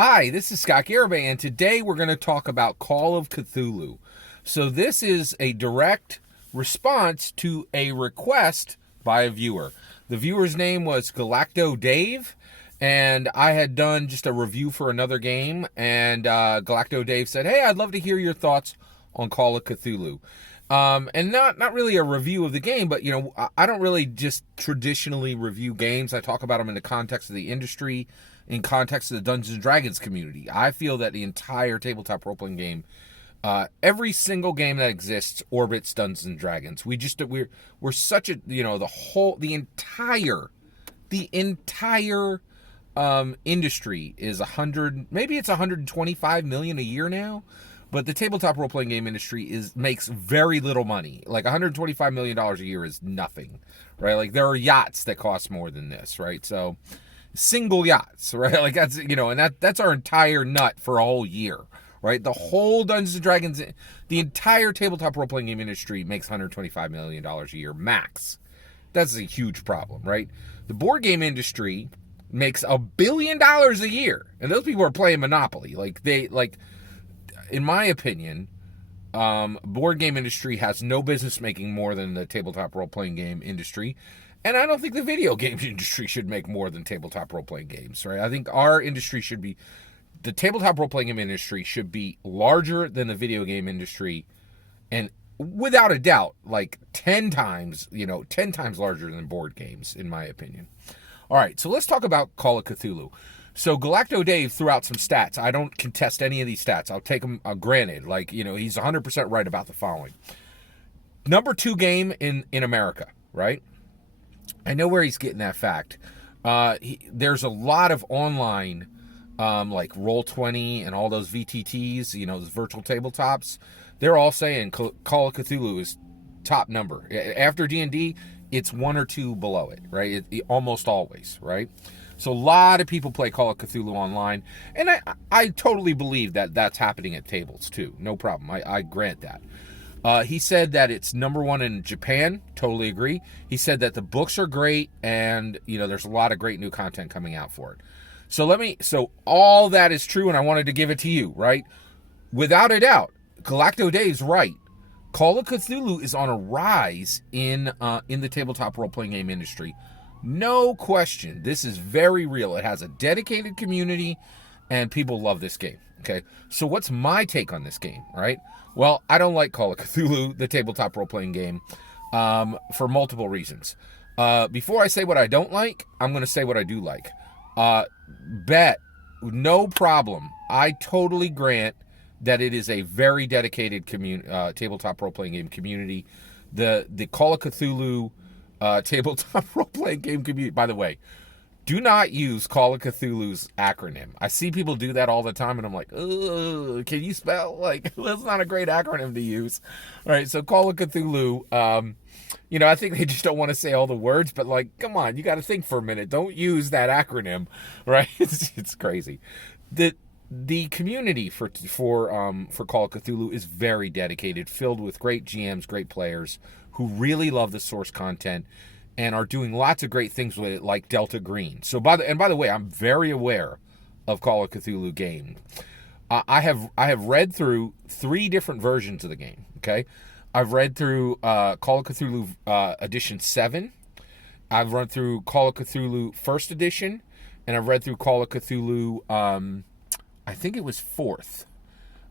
Hi, this is Scott Garibay, and today we're going to talk about Call of Cthulhu. So this is a direct response to a request by a viewer. The viewer's name was Galacto Dave, and I had done just a review for another game, and Galacto Dave said, hey, I'd love to hear your thoughts on Call of Cthulhu. And not really a review of the game, but, you know, I don't really just traditionally review games. I talk about them in the context of the industry, in context of the Dungeons and Dragons community. I feel that the entire tabletop role-playing game, every single game that exists orbits Dungeons and Dragons. We're such a, you know, the entire industry is 100, maybe it's 125 million a year now. But the tabletop role-playing game industry makes very little money. Like $125 million a year is nothing, right? Like there are yachts that cost more than this, right? So single yachts, right? Like that's, you know, and that's our entire nut for a whole year, right? The whole Dungeons and Dragons, the entire tabletop role-playing game industry makes $125 million a year max. That's a huge problem, right? The board game industry makes $1 billion a year, and those people are playing Monopoly. In my opinion, board game industry has no business making more than the tabletop role-playing game industry. And I don't think the video game industry should make more than tabletop role-playing games, right? I think our industry the tabletop role-playing game industry should be larger than the video game industry. And without a doubt, like 10 times larger than board games, in my opinion. All right, so let's talk about Call of Cthulhu. So Galacto Dave threw out some stats. I don't contest any of these stats. I'll take them granted. Like, you know, he's 100% right about the following. Number 2 game in America, right? I know where he's getting that fact. There's a lot of online, like Roll20 and all those VTTs, you know, those virtual tabletops. They're all saying Call of Cthulhu is top number. After D&D, it's 1 or 2 below it, right? Almost always, right? So a lot of people play Call of Cthulhu online, and I totally believe that that's happening at tables too. No problem. I grant that. He said that it's number 1 in Japan. Totally agree. He said that the books are great, and you know there's a lot of great new content coming out for it. So all that is true, and I wanted to give it to you, right? Without a doubt, Galacto Dave's right. Call of Cthulhu is on a rise in the tabletop role-playing game industry. No question. This is very real. It has a dedicated community, and people love this game. Okay, so what's my take on this game, right? Well, I don't like Call of Cthulhu, the tabletop role-playing game, for multiple reasons. Before I say what I don't like, I'm going to say what I do like. No problem. I totally grant that it is a very dedicated tabletop role-playing game community. The Call of Cthulhu tabletop role-playing game community. By the way, do not use Call of Cthulhu's acronym. I see people do that all the time, and I'm like, ugh, can you spell? Like, that's not a great acronym to use. All right, so Call of Cthulhu, you know, I think they just don't want to say all the words, but like, come on, you got to think for a minute. Don't use that acronym, right? It's crazy. The community for Call of Cthulhu is very dedicated, filled with great GMs, great players who really love the source content and are doing lots of great things with it, like Delta Green. So by the way, I'm very aware of Call of Cthulhu game. I have read through 3 different versions of the game. Okay, I've read through Call of Cthulhu Edition 7. I've run through Call of Cthulhu First Edition, and I've read through Call of Cthulhu. I think it was 4th.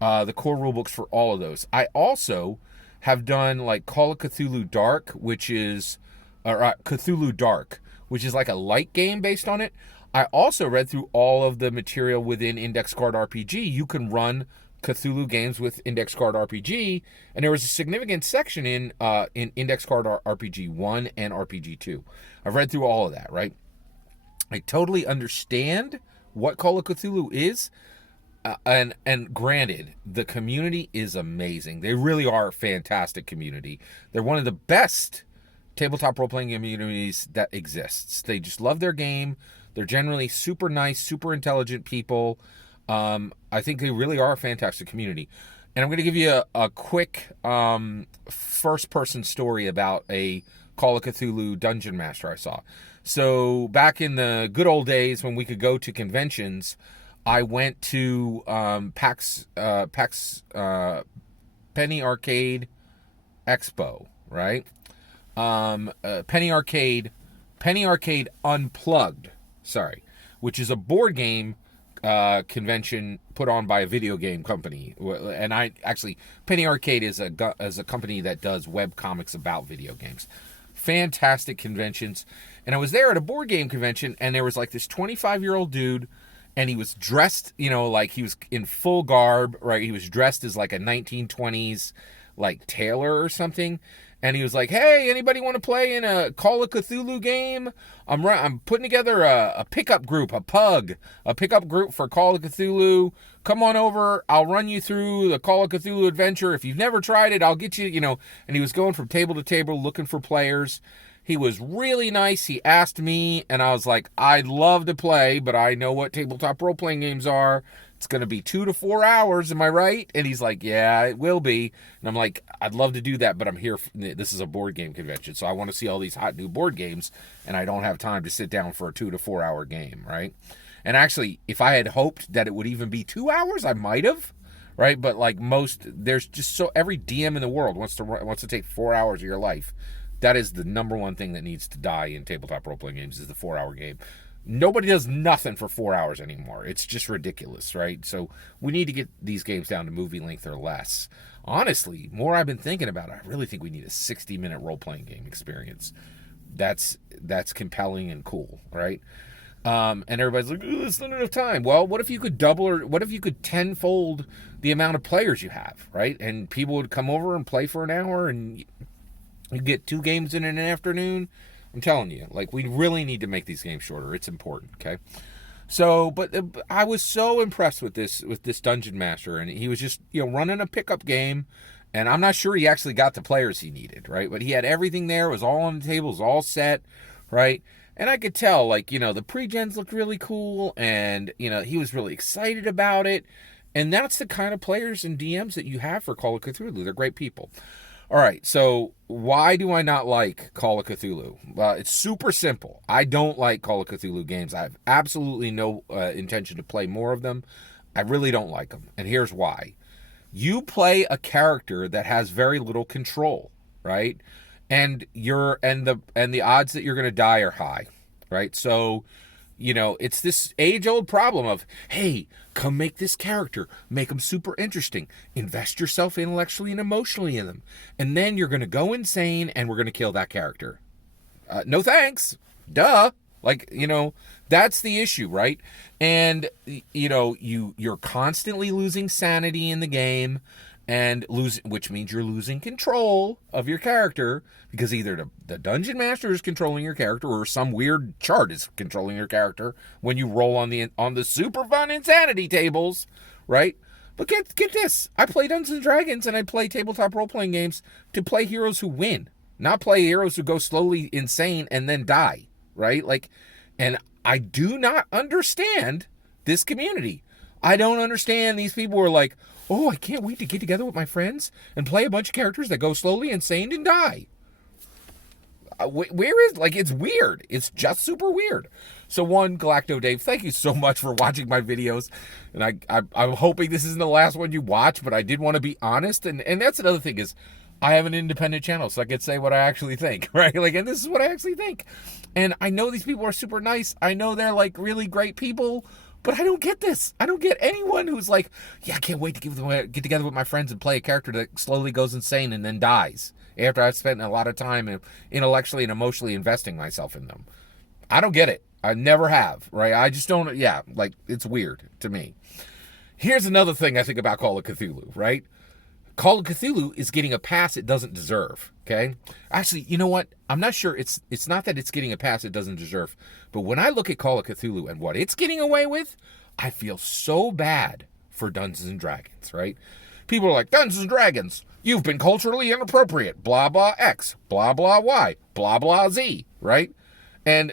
The core rulebooks for all of those. I also have done like Call of Cthulhu Dark, which is Cthulhu Dark, which is like a light game based on it. I also read through all of the material within Index Card RPG. You can run Cthulhu games with Index Card RPG, and there was a significant section in Index Card RPG 1 and RPG 2. I've read through all of that, right? I totally understand what Call of Cthulhu is. And granted, the community is amazing. They really are a fantastic community. They're one of the best tabletop role-playing communities that exists. They just love their game. They're generally super nice, super intelligent people. I think they really are a fantastic community. And I'm going to give you a quick first-person story about a Call of Cthulhu Dungeon Master I saw. So back in the good old days when we could go to conventions, I went to PAX Penny Arcade Expo, right? Penny Arcade Unplugged, sorry, which is a board game convention put on by a video game company. And Penny Arcade is a company that does web comics about video games. Fantastic conventions. And I was there at a board game convention, and there was like this 25-year-old dude, and he was dressed, like he was in full garb, right? He was dressed as like a 1920s like tailor or something. And he was like, "Hey, anybody want to play in a Call of Cthulhu game? I'm putting together a pickup group, a pickup group for Call of Cthulhu. Come on over. I'll run you through the Call of Cthulhu adventure. If you've never tried it, I'll get you, And he was going from table to table looking for players. He was really nice. He asked me, and I was like, "I'd love to play, but I know what tabletop role-playing games are. It's going to be 2 to 4 hours, am I right?" And he's like, "Yeah, it will be." And I'm like, "I'd love to do that, but I'm here. This is a board game convention, so I want to see all these hot new board games, and I don't have time to sit down for a 2 to 4 hour game, right?" And actually, if I had hoped that it would even be 2 hours, I might have, right? But like there's just every DM in the world wants to take 4 hours of your life. That is the number one thing that needs to die in tabletop role-playing games, is the 4 hour game. Nobody does nothing for 4 hours anymore. It's just ridiculous, right? So we need to get these games down to movie length or less. Honestly, more I've been thinking about it, I really think we need a 60-minute role-playing game experience. That's compelling and cool, right? And everybody's like, "That's not enough time." Well, what if you could what if you could tenfold the amount of players you have, right? And people would come over and play for an hour, and you get 2 games in an afternoon. I'm telling you, like, we really need to make these games shorter. It's important, okay? So, but I was so impressed with this dungeon master, and he was just, running a pickup game, and I'm not sure he actually got the players he needed, right? But he had everything there. It was all on the table. It was all set, right? And I could tell, like, the pre-gens looked really cool, and, he was really excited about it. And that's the kind of players and DMs that you have for Call of Cthulhu. They're great people. All right, so why do I not like Call of Cthulhu? Well, it's super simple. I don't like Call of Cthulhu games. I have absolutely no intention to play more of them. I really don't like them, and here's why. You play a character that has very little control, right? And the odds that you're going to die are high, right? So, it's this age-old problem of, hey, come make this character, make them super interesting, invest yourself intellectually and emotionally in them, and then you're going to go insane and we're going to kill that character. No thanks. Duh. Like, that's the issue, right? And, you're constantly losing sanity in the game, and which means you're losing control of your character, because either the dungeon master is controlling your character, or some weird chart is controlling your character when you roll on the super fun insanity tables, right? But get this, I play Dungeons and Dragons, and I play tabletop role-playing games to play heroes who win, not play heroes who go slowly insane and then die, right? Like, and I do not understand this community. I don't understand these people who are like, "Oh, I can't wait to get together with my friends and play a bunch of characters that go slowly insane and die." It's weird. It's just super weird. So Galacto Dave, thank you so much for watching my videos. And I'm hoping this isn't the last one you watch, but I did want to be honest. And that's another thing, is I have an independent channel, so I could say what I actually think, right? Like, and this is what I actually think. And I know these people are super nice. I know they're like really great people, but I don't get this. I don't get anyone who's like, "Yeah, I can't wait to get together with my friends and play a character that slowly goes insane and then dies after I've spent a lot of time intellectually and emotionally investing myself in them." I don't get it. I never have, right? I just don't, it's weird to me. Here's another thing I think about Call of Cthulhu, right? Call of Cthulhu is getting a pass it doesn't deserve, okay? Actually, you know what? I'm not sure. It's not that it's getting a pass it doesn't deserve, but when I look at Call of Cthulhu and what it's getting away with, I feel so bad for Dungeons and Dragons, right? People are like, "Dungeons and Dragons, you've been culturally inappropriate, blah, blah, X, blah, blah, Y, blah, blah, Z," right? And,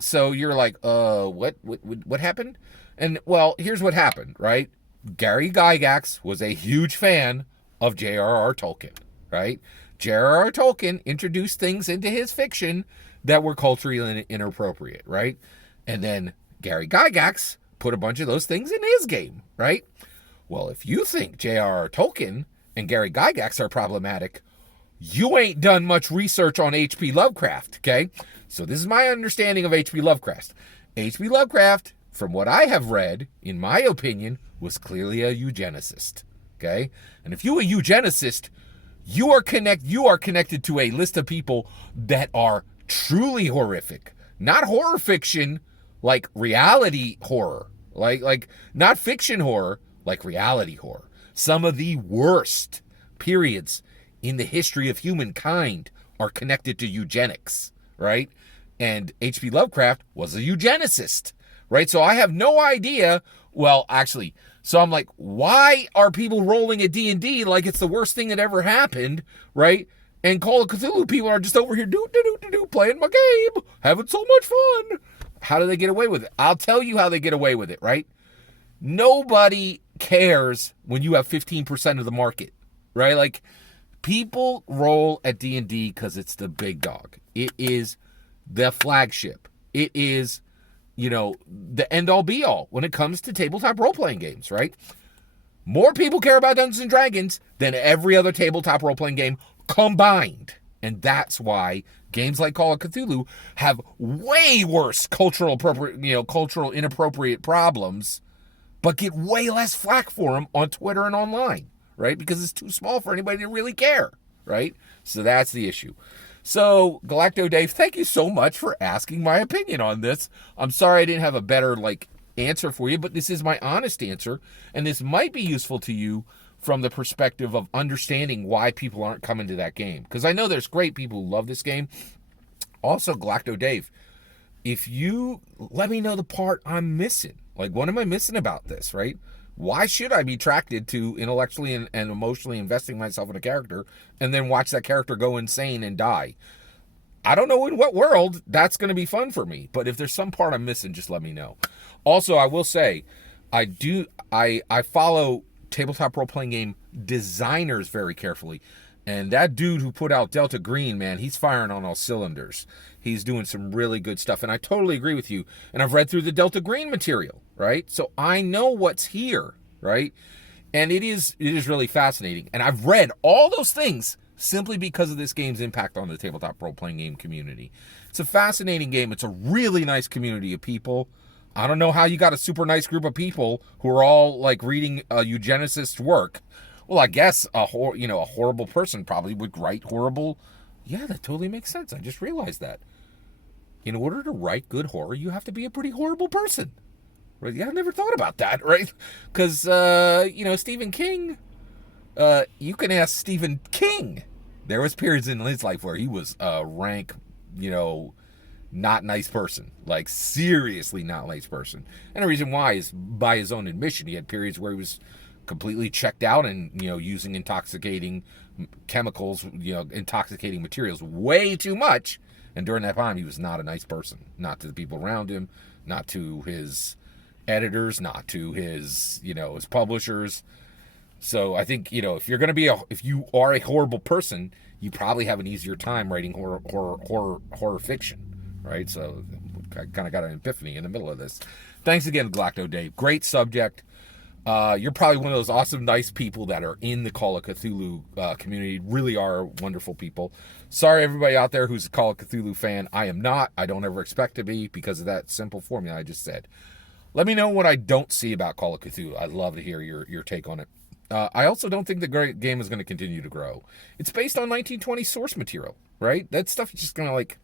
so you're like, what happened? And, well, here's what happened, right? Gary Gygax was a huge fan of J.R.R. Tolkien, right? J.R.R. Tolkien introduced things into his fiction that were culturally inappropriate, right? And then Gary Gygax put a bunch of those things in his game, right? Well, if you think J.R.R. Tolkien and Gary Gygax are problematic, you ain't done much research on H.P. Lovecraft, okay? So this is my understanding of H.P. Lovecraft. H.P. Lovecraft, from what I have read, in my opinion, was clearly a eugenicist, okay? And if you're a eugenicist, you are connected to a list of people that are truly horrific. Not horror fiction, like reality horror. Like not fiction horror, like reality horror. Some of the worst periods in the history of humankind are connected to eugenics, right? And H.P. Lovecraft was a eugenicist, right? So I have no idea. Well, actually, so I'm like, why are people rolling at D&D like it's the worst thing that ever happened, right? And Call of Cthulhu people are just over here playing my game, having so much fun. How do they get away with it? I'll tell you how they get away with it, right? Nobody cares when you have 15% of the market, right? Like, people roll at D&D because it's the big dog. It is the flagship. It is, the end-all be-all when it comes to tabletop role-playing games, right? More people care about Dungeons & Dragons than every other tabletop role-playing game combined. And that's why games like Call of Cthulhu have way worse cultural inappropriate problems, but get way less flack for them on Twitter and online, right? Because it's too small for anybody to really care, right? So that's the issue. So, Galacto Dave, thank you so much for asking my opinion on this. I'm sorry I didn't have a better, answer for you, but this is my honest answer, and this might be useful to you from the perspective of understanding why people aren't coming to that game. Because I know there's great people who love this game. Also, Galacto Dave, if you let me know the part I'm missing, what am I missing about this, right? Why should I be attracted to intellectually and emotionally investing myself in a character and then watch that character go insane and die? I don't know in what world that's going to be fun for me, but if there's some part I'm missing, just let me know. Also, I will say, I follow tabletop role-playing game designers very carefully, and that dude who put out Delta Green, man, he's firing on all cylinders. He's doing some really good stuff, and I totally agree with you. And I've read through the Delta Green material, right? So I know what's here, right? And it is really fascinating. And I've read all those things simply because of this game's impact on the tabletop role-playing game community. It's a fascinating game. It's a really nice community of people. I don't know how you got a super nice group of people who are all reading a eugenicist work. Well, I guess a horrible person probably would write horrible. Yeah, that totally makes sense. I just realized that. In order to write good horror, you have to be a pretty horrible person. Right? Yeah, I never thought about that, right? Because, Stephen King, you can ask Stephen King. There was periods in his life where he was a rank, not nice person. Seriously not nice person. And the reason why is, by his own admission, he had periods where he was completely checked out and, using intoxicating chemicals, intoxicating materials way too much. And during that time, he was not a nice person. Not to the people around him, not to his editors, not to his, his publishers. So I think, if you are a horrible person, you probably have an easier time writing horror fiction, right? So I kind of got an epiphany in the middle of this. Thanks again, Galacto Dave. Great subject. You're probably one of those awesome, nice people that are in the Call of Cthulhu community. Really are wonderful people. Sorry, everybody out there who's a Call of Cthulhu fan. I am not. I don't ever expect to be because of that simple formula I just said. Let me know what I don't see about Call of Cthulhu. I'd love to hear your take on it. I also don't think the game is going to continue to grow. It's based on 1920 source material, right? That stuff is just going to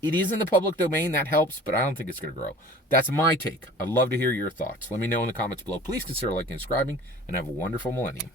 it is in the public domain, that helps, but I don't think it's going to grow. That's my take. I'd love to hear your thoughts. Let me know in the comments below. Please consider liking and subscribing, and have a wonderful millennium.